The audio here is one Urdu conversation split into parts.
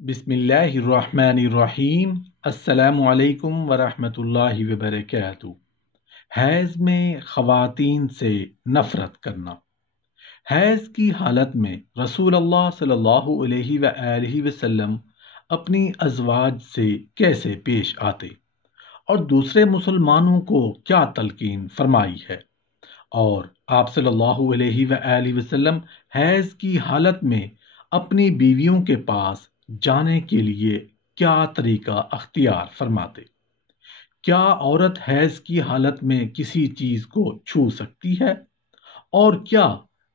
بسم اللہ الرحمن الرحیم۔ السلام علیکم ورحمۃ اللہ وبرکاتہ۔ حیض میں خواتین سے نفرت کرنا۔ حیض کی حالت میں رسول اللہ صلی اللہ علیہ وآلہ وسلم اپنی ازواج سے کیسے پیش آتے اور دوسرے مسلمانوں کو کیا تلقین فرمائی ہے، اور آپ صلی اللہ علیہ وآلہ وسلم حیض کی حالت میں اپنی بیویوں کے پاس جانے کے لیے کیا طریقہ اختیار فرماتے۔ کیا عورت حیض کی حالت میں کسی چیز کو چھو سکتی ہے، اور کیا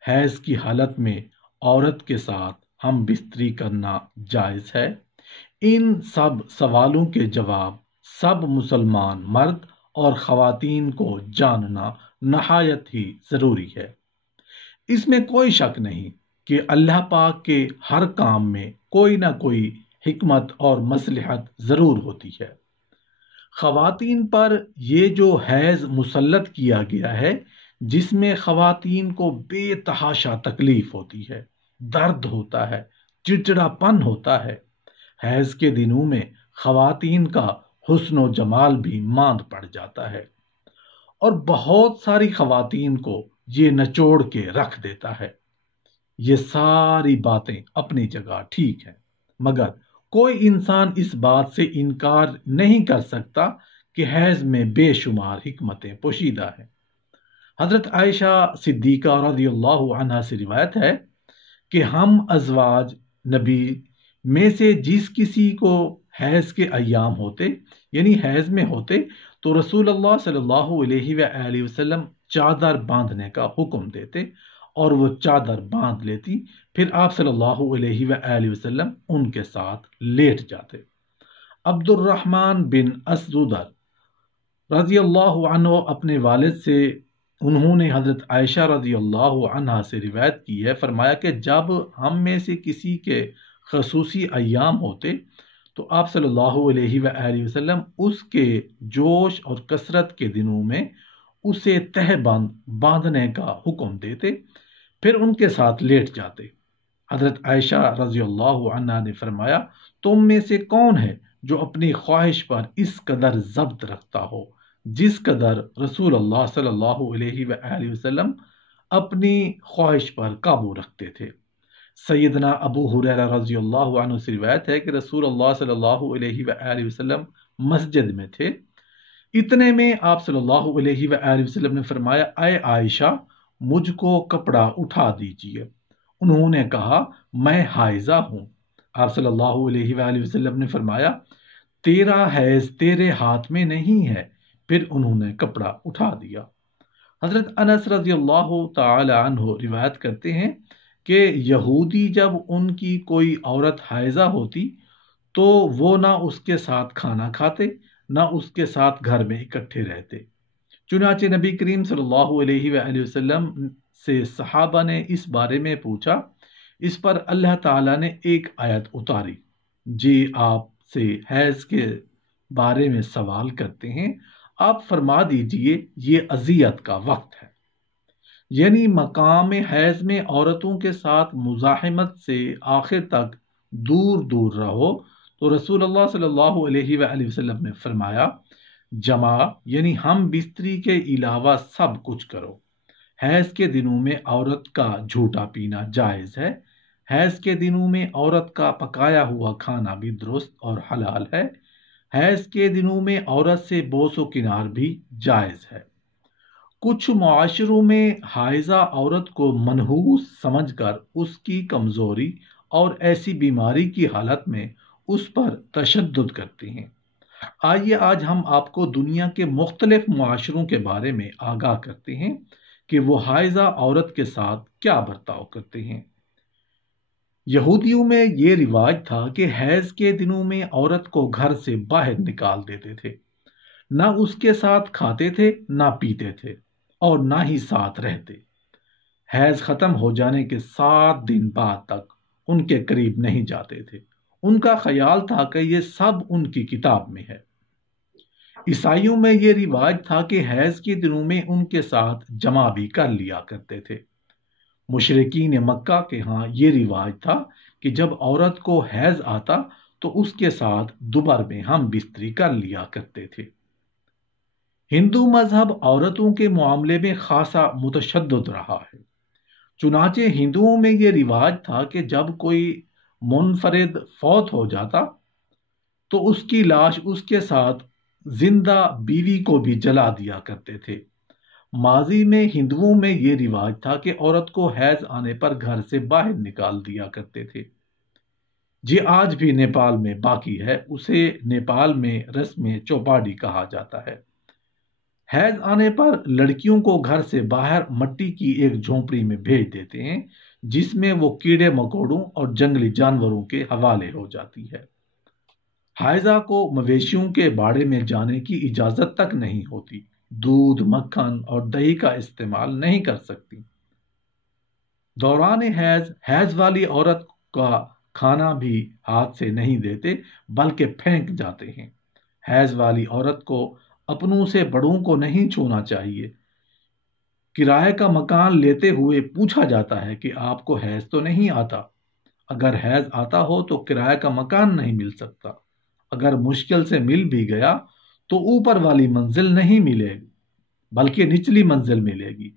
حیض کی حالت میں عورت کے ساتھ ہم بستری کرنا جائز ہے؟ ان سب سوالوں کے جواب سب مسلمان مرد اور خواتین کو جاننا نہایت ہی ضروری ہے۔ اس میں کوئی شک نہیں کہ اللہ پاک کے ہر کام میں کوئی نہ کوئی حکمت اور مصلحت ضرور ہوتی ہے۔ خواتین پر یہ جو حیض مسلط کیا گیا ہے، جس میں خواتین کو بے تحاشا تکلیف ہوتی ہے، درد ہوتا ہے، چڑچڑا پن ہوتا ہے۔ حیض کے دنوں میں خواتین کا حسن و جمال بھی ماند پڑ جاتا ہے، اور بہت ساری خواتین کو یہ نچوڑ کے رکھ دیتا ہے۔ یہ ساری باتیں اپنی جگہ ٹھیک ہیں، مگر کوئی انسان اس بات سے انکار نہیں کر سکتا کہ حیض میں بے شمار حکمتیں پوشیدہ ہیں۔ حضرت عائشہ صدیقہ رضی اللہ عنہا سے روایت ہے کہ ہم ازواج نبی میں سے جس کسی کو حیض کے ایام ہوتے، یعنی حیض میں ہوتے، تو رسول اللہ صلی اللہ علیہ وآلہ وسلم چادر باندھنے کا حکم دیتے، اور وہ چادر باندھ لیتی، پھر آپ صلی اللہ علیہ وآلہ وسلم ان کے ساتھ لیٹ جاتے۔ عبد الرحمن بن اسدر رضی اللہ عنہ اپنے والد سے، انہوں نے حضرت عائشہ رضی اللہ عنہا سے روایت کی ہے، فرمایا کہ جب ہم میں سے کسی کے خصوصی ایام ہوتے تو آپ صلی اللہ علیہ وآلہ وسلم اس کے جوش اور کثرت کے دنوں میں اسے تہہ بند باندھنے کا حکم دیتے، پھر ان کے ساتھ لیٹ جاتے۔ حضرت عائشہ رضی اللہ عنہا نے فرمایا، تم میں سے کون ہے جو اپنی خواہش پر اس قدر ضبط رکھتا ہو جس قدر رسول اللہ صلی اللہ علیہ وآلہ وسلم اپنی خواہش پر قابو رکھتے تھے؟ سیدنا ابو ہریرہ رضی اللہ عنہ سے روایت ہے کہ رسول اللہ صلی اللہ علیہ وآلہ وسلم مسجد میں تھے، اتنے میں آپ صلی اللہ علیہ وآلہ وسلم نے فرمایا، اے عائشہ، مجھ کو کپڑا اٹھا دیجیے۔ انہوں نے کہا، میں حائضہ ہوں۔ آپ صلی اللہ علیہ وآلہ وسلم نے فرمایا، تیرا حیض تیرے ہاتھ میں نہیں ہے۔ پھر انہوں نے کپڑا اٹھا دیا۔ حضرت انس رضی اللہ تعالی عنہ روایت کرتے ہیں کہ یہودی جب ان کی کوئی عورت حائضہ ہوتی تو وہ نہ اس کے ساتھ کھانا کھاتے، نہ اس کے ساتھ گھر میں اکٹھے رہتے۔ چنانچہ نبی کریم صلی اللہ علیہ وآلہ وسلم سے صحابہ نے اس بارے میں پوچھا، اس پر اللہ تعالیٰ نے ایک آیت اتاری، جی آپ سے حیض کے بارے میں سوال کرتے ہیں، آپ فرما دیجئے یہ اذیت کا وقت ہے۔ یعنی مقام حیض میں عورتوں کے ساتھ مزاحمت سے آخر تک دور دور رہو، تو رسول اللہ صلی اللہ علیہ وآلہ وسلم نے فرمایا، جماع یعنی ہم بستری کے علاوہ سب کچھ کرو۔ حیض کے دنوں میں عورت کا جھوٹا پینا جائز ہے۔ حیض کے دنوں میں عورت کا پکایا ہوا کھانا بھی درست اور حلال ہے۔ حیض کے دنوں میں عورت سے بوس و کنار بھی جائز ہے۔ کچھ معاشروں میں حائضہ عورت کو منحوس سمجھ کر اس کی کمزوری اور ایسی بیماری کی حالت میں اس پر تشدد کرتے ہیں۔ آئیے آج ہم آپ کو دنیا کے مختلف معاشروں کے بارے میں آگاہ کرتے ہیں کہ وہ حائضہ عورت کے ساتھ کیا برتاؤ کرتے ہیں۔ یہودیوں میں یہ رواج تھا کہ حیض کے دنوں میں عورت کو گھر سے باہر نکال دیتے تھے، نہ اس کے ساتھ کھاتے تھے، نہ پیتے تھے، اور نہ ہی ساتھ رہتے۔ حیض ختم ہو جانے کے 7 دن بعد تک ان کے قریب نہیں جاتے تھے۔ ان کا خیال تھا کہ یہ سب ان کی کتاب میں ہے۔ عیسائیوں میں یہ رواج تھا کہ حیض کے دنوں میں ان کے ساتھ جمع بھی کر لیا کرتے تھے۔ مشرکین مکہ کے ہاں یہ رواج تھا کہ جب عورت کو حیض آتا تو اس کے ساتھ دوبر میں ہم بستری کر لیا کرتے تھے۔ ہندو مذہب عورتوں کے معاملے میں خاصا متشدد رہا ہے، چنانچہ ہندوؤں میں یہ رواج تھا کہ جب کوئی منفرد فوت ہو جاتا تو اس کی لاش اس کے ساتھ زندہ بیوی کو بھی جلا دیا کرتے تھے۔ ماضی میں ہندوؤں میں یہ رواج تھا کہ عورت کو حیض آنے پر گھر سے باہر نکال دیا کرتے تھے۔ یہ آج بھی نیپال میں باقی ہے، اسے نیپال میں رسم چوپاڈی کہا جاتا ہے۔ حیض آنے پر لڑکیوں کو گھر سے باہر مٹی کی ایک جھونپڑی میں بھیج دیتے ہیں، جس میں وہ کیڑے مکوڑوں اور جنگلی جانوروں کے حوالے ہو جاتی ہے۔ حائضہ کو مویشیوں کے باڑے میں جانے کی اجازت تک نہیں ہوتی، دودھ، مکھن اور دہی کا استعمال نہیں کر سکتی۔ دوران حیض والی عورت کا کھانا بھی ہاتھ سے نہیں دیتے بلکہ پھینک جاتے ہیں۔ حیض والی عورت کو اپنوں سے بڑوں کو نہیں چھونا چاہیے۔ کرائے کا مکان لیتے ہوئے پوچھا جاتا ہے کہ آپ کو حیض تو نہیں آتا؟ اگر حیض آتا ہو تو کرائے کا مکان نہیں مل سکتا، اگر مشکل سے مل بھی گیا تو اوپر والی منزل نہیں ملے گی بلکہ نچلی منزل ملے گی۔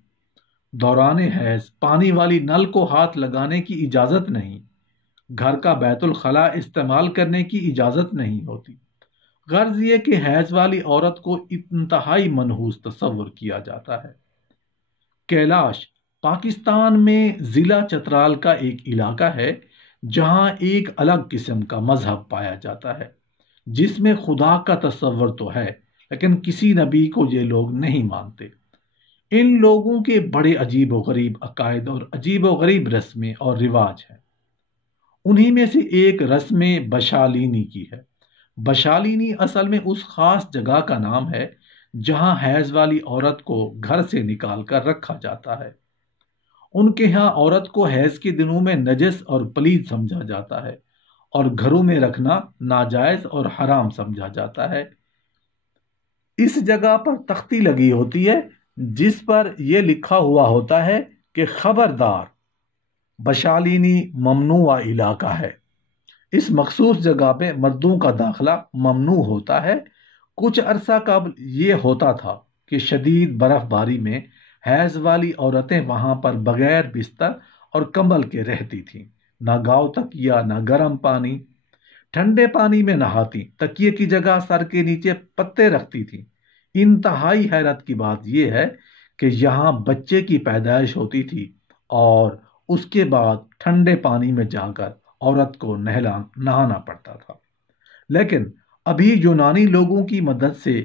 دوران حیض پانی والی نل کو ہاتھ لگانے کی اجازت نہیں، گھر کا بیت الخلاء استعمال کرنے کی اجازت نہیں ہوتی۔ غرض یہ کہ حیض والی عورت کو انتہائی منحوس تصور کیا جاتا ہے۔ کیلاش پاکستان میں ضلع چترال کا ایک علاقہ ہے جہاں ایک الگ قسم کا مذہب پایا جاتا ہے، جس میں خدا کا تصور تو ہے لیکن کسی نبی کو یہ لوگ نہیں مانتے۔ ان لوگوں کے بڑے عجیب و غریب عقائد اور عجیب و غریب رسمیں اور رواج ہیں۔ انہی میں سے ایک رسم بشالینی کی ہے۔ بشالینی اصل میں اس خاص جگہ کا نام ہے جہاں حیض والی عورت کو گھر سے نکال کر رکھا جاتا ہے۔ ان کے ہاں عورت کو حیض کے دنوں میں نجس اور پلید سمجھا جاتا ہے اور گھروں میں رکھنا ناجائز اور حرام سمجھا جاتا ہے۔ اس جگہ پر تختی لگی ہوتی ہے جس پر یہ لکھا ہوا ہوتا ہے کہ خبردار، بشالینی ممنوع علاقہ ہے۔ اس مخصوص جگہ پہ مردوں کا داخلہ ممنوع ہوتا ہے۔ کچھ عرصہ قبل یہ ہوتا تھا کہ شدید برف باری میں حیض والی عورتیں وہاں پر بغیر بستر اور کمبل کے رہتی تھیں، نہ گاؤ تکیا نہ گرم پانی، ٹھنڈے پانی میں نہاتی، تکیے کی جگہ سر کے نیچے پتے رکھتی تھیں۔ انتہائی حیرت کی بات یہ ہے کہ یہاں بچے کی پیدائش ہوتی تھی اور اس کے بعد ٹھنڈے پانی میں جا کر عورت کو نہانا پڑتا تھا۔ لیکن ابھی یونانی لوگوں کی مدد سے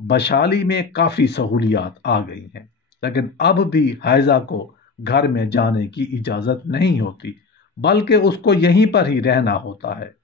بشالی میں کافی سہولیات آ گئی ہیں، لیکن اب بھی حائضہ کو گھر میں جانے کی اجازت نہیں ہوتی بلکہ اس کو یہیں پر ہی رہنا ہوتا ہے۔